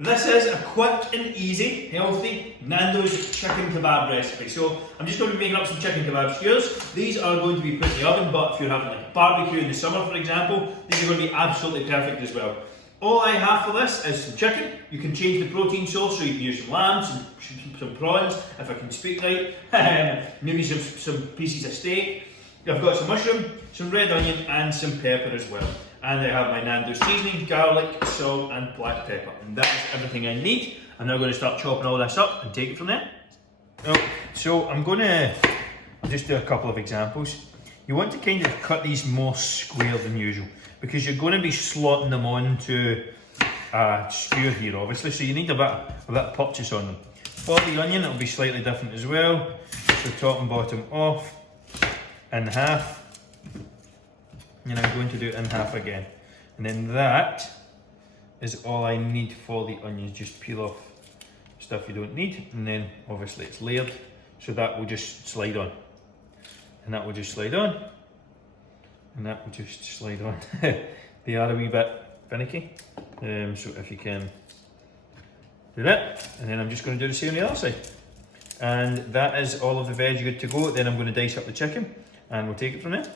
This is a quick and easy, healthy Nando's chicken kebab recipe. So I'm just going to be making up some chicken kebab skewers. These are going to be put in the oven, but if you're having like a barbecue in the summer, for example, these are going to be absolutely perfect as well. All I have for this is some chicken. You can change the protein source, so you can use some lamb, some prawns, if I can speak right, maybe some pieces of steak. I've got some mushroom, some red onion and some pepper as well. And I have my Nando's seasoning, garlic, salt and black pepper. And that is everything I need. I'm now going to start chopping all this up and take it from there. So I'm going to just do a couple of examples. You want to kind of cut these more square than usual because you're going to be slotting them onto a skewer here obviously, so you need a bit of purchase on them. For the onion it'll be slightly different as well. So top and bottom off, in half. And I'm going to do it in half again. And then that is all I need for the onions. Just peel off stuff you don't need. And then obviously it's layered, so that will just slide on. And that will just slide on. And that will just slide on. They are a wee bit finicky. So if you can do that. And then I'm just going to do the same on the other side. And that is all of the veg good to go. Then I'm going to dice up the chicken and we'll take it from there.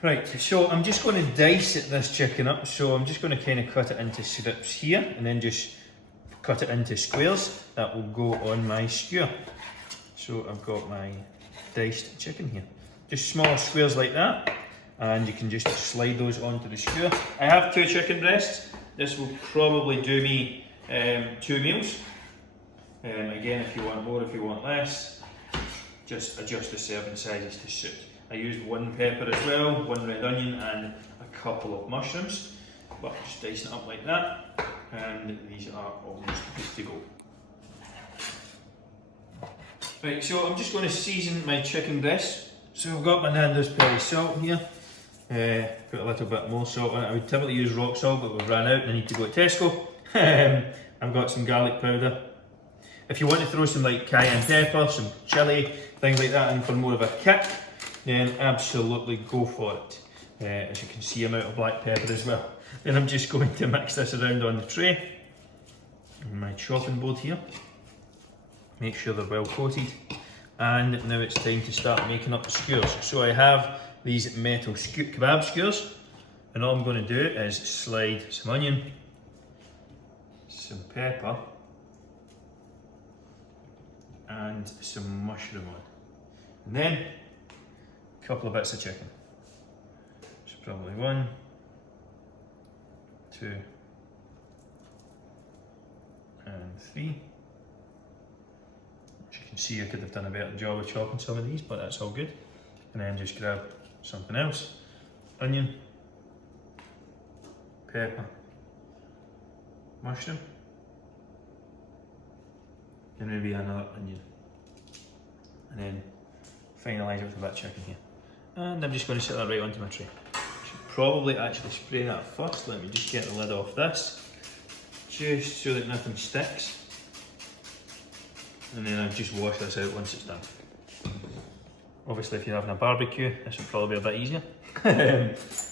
Right, so I'm just going to dice this chicken up, so I'm just going to kind of cut it into strips here and then just cut it into squares that will go on my skewer. So I've got my diced chicken here. Just small squares like that, and you can just slide those onto the skewer. I have 2 chicken breasts. This will probably do me 2 meals. Again, if you want more, if you want less, just adjust the serving sizes to suit. I used 1 pepper as well, 1 red onion and a couple of mushrooms. But just dicing it up like that, and these are almost good to go. Right, so I'm just going to season my chicken breast. So I've got my Nando's peri salt here. Put a little bit more salt on it. I would typically use rock salt, but we've ran out and I need to go to Tesco. I've got some garlic powder. If you want to throw some like cayenne pepper, some chilli, things like that in for more of a kick, then absolutely go for it. As you can see, I'm out of black pepper as well. Then I'm just going to mix this around on the tray. And my chopping board here. Make sure they're well coated. And now it's time to start making up the skewers. So I have these metal kebab skewers. And all I'm going to do is slide some onion, some pepper, and some mushroom on. And then a couple of bits of chicken. So probably 1, 2, and 3. As you can see, I could have done a better job of chopping some of these, but that's all good. And then just grab something else. Onion, pepper, mushroom, and maybe another onion. And then finalise it with a bit of chicken here. And I'm just going to set that right onto my tray. Should probably actually spray that first. Let me just get the lid off this, just so that nothing sticks. And then I'll just wash this out once it's done. Obviously if you're having a barbecue, this would probably be a bit easier.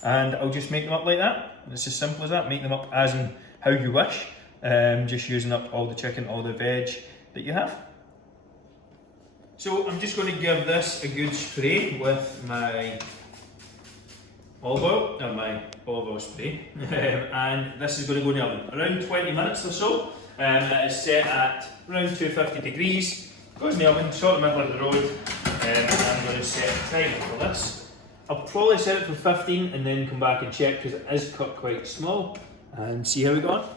And I'll just make them up like that. It's as simple as that. Make them up as in how you wish. Just using up all the chicken, all the veg that you have. So I'm just going to give this a good spray with my olive oil spray. And this is going to go in the oven around 20 minutes or so. It is set at around 250 degrees. Goes in the oven, sort of middle of the road. And I'm going to set a timer for this. I'll probably set it for 15 and then come back and check because it is cut quite small. And see how we go on.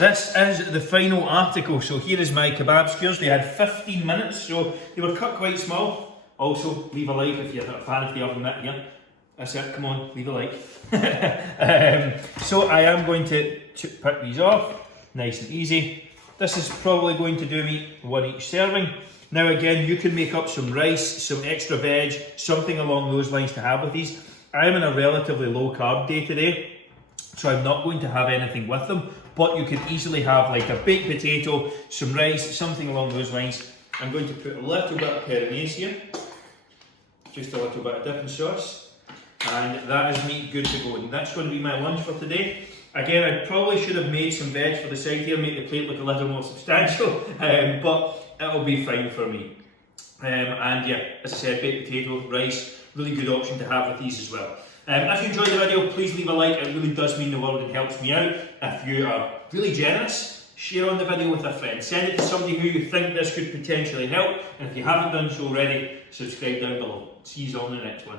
This is the final article. So here is my kebab skewers. They had 15 minutes, so they were cut quite small. Also, leave a like if you're a fan of the oven mitt here. That's it, come on, leave a like. So I am going to pick these off, nice and easy. This is probably going to do me 1 each serving. Now again, you can make up some rice, some extra veg, something along those lines to have with these. I'm in a relatively low carb day today, so I'm not going to have anything with them, but you could easily have like a baked potato, some rice, something along those lines. I'm going to put a little bit of peronaise here, just a little bit of dipping sauce, and that is meat good to go. And that's going to be my lunch for today. Again, I probably should have made some veg for the side here, make the plate look a little more substantial, but it'll be fine for me. And yeah, as I said, baked potato, rice, really good option to have with these as well. If you enjoyed the video, please leave a like. It really does mean the world and helps me out. If you are really generous, share on the video with a friend. Send it to somebody who you think this could potentially help. And if you haven't done so already, subscribe down below. See you all in the next one.